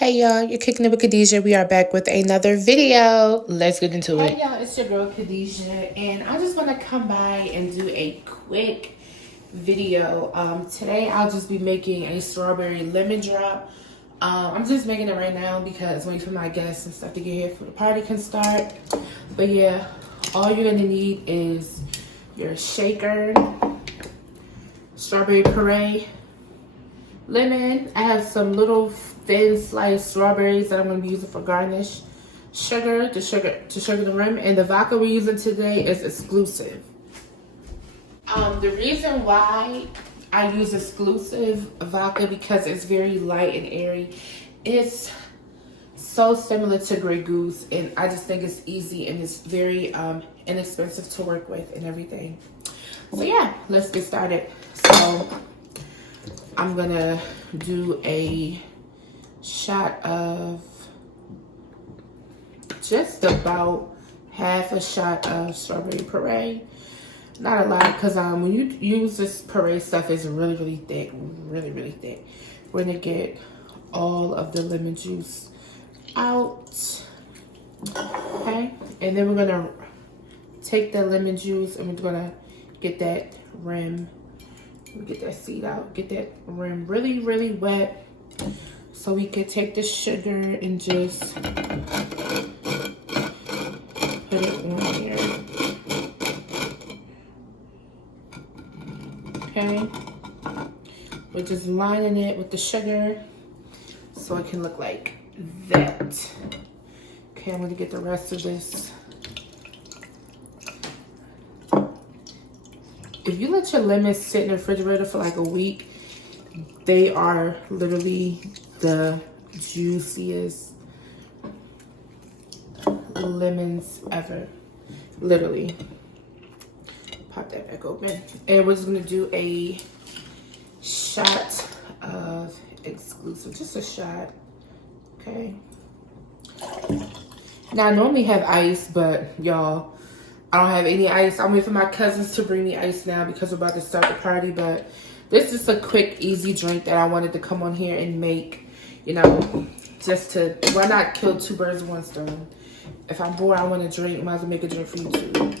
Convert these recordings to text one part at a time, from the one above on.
Hey y'all, you're kicking it with Khadijah. We are back with another video. Let's get into it. Hey y'all, it's your girl Khadijah, and I just want to come by and do a quick video. Today I'll just be making a strawberry lemon drop. I'm just making it right now because waiting for my guests and stuff to get here for the party can start. But yeah, all you're gonna need is your shaker, strawberry puree, lemon. I have some little thin sliced strawberries that I'm going to be using for garnish. Sugar to sugar the rim, and the vodka we're using today is exclusive. The reason why I use exclusive vodka because it's very light and airy. It's so similar to Grey Goose, and I just think it's easy and it's very inexpensive to work with and everything. So yeah, let's get started. So I'm gonna do a shot of just about half a shot of strawberry puree. Not a lot, because when you use this puree stuff, it's really thick, really thick. We're gonna get all of the lemon juice out, okay? And then we're gonna take the lemon juice and we're gonna get that rim, get that seed out, get that rim really wet, so we could take the sugar and just put it on here. Okay, we're just lining it with the sugar so it can look like that. Okay, I'm gonna get the rest of this. If you let your lemons sit in the refrigerator for like a week, they are literally the juiciest lemons ever. Literally. Pop that back open. And we're just gonna do a shot of exclusive, just a shot. Okay. Now I normally have ice, but y'all, I don't have any ice. I'm waiting for my cousins to bring me ice now because we're about to start the party. But this is a quick, easy drink that I wanted to come on here and make. You know, just to, why not kill two birds with one stone? If I'm bored, I want to drink, might as well make a drink for you too.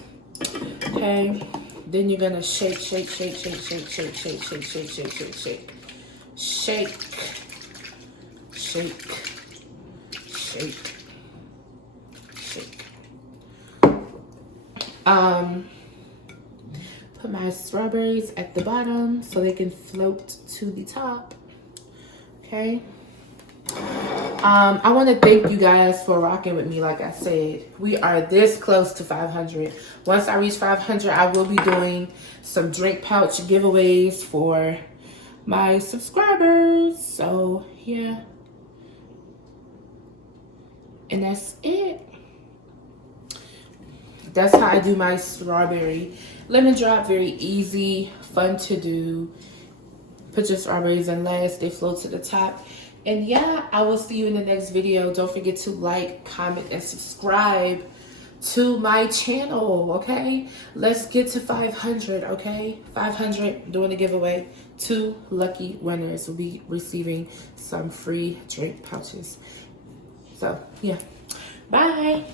Okay. Then you're gonna shake. Shake. Put my strawberries at the bottom so they can float to the top. Okay. I want to thank you guys for rocking with me. Like I said, we are this close to 500. Once I reach 500, I will be doing some drink pouch giveaways for my subscribers. So yeah, and that's it. That's how I do my strawberry lemon drop. Very easy, fun to do. Put your strawberries in last, they float to the top. And yeah, I will see you in the next video. Don't forget to like, comment, and subscribe to my channel, okay? Let's get to 500, okay? 500, doing a giveaway. 2 lucky winners will be receiving some free drink pouches. So, yeah. Bye.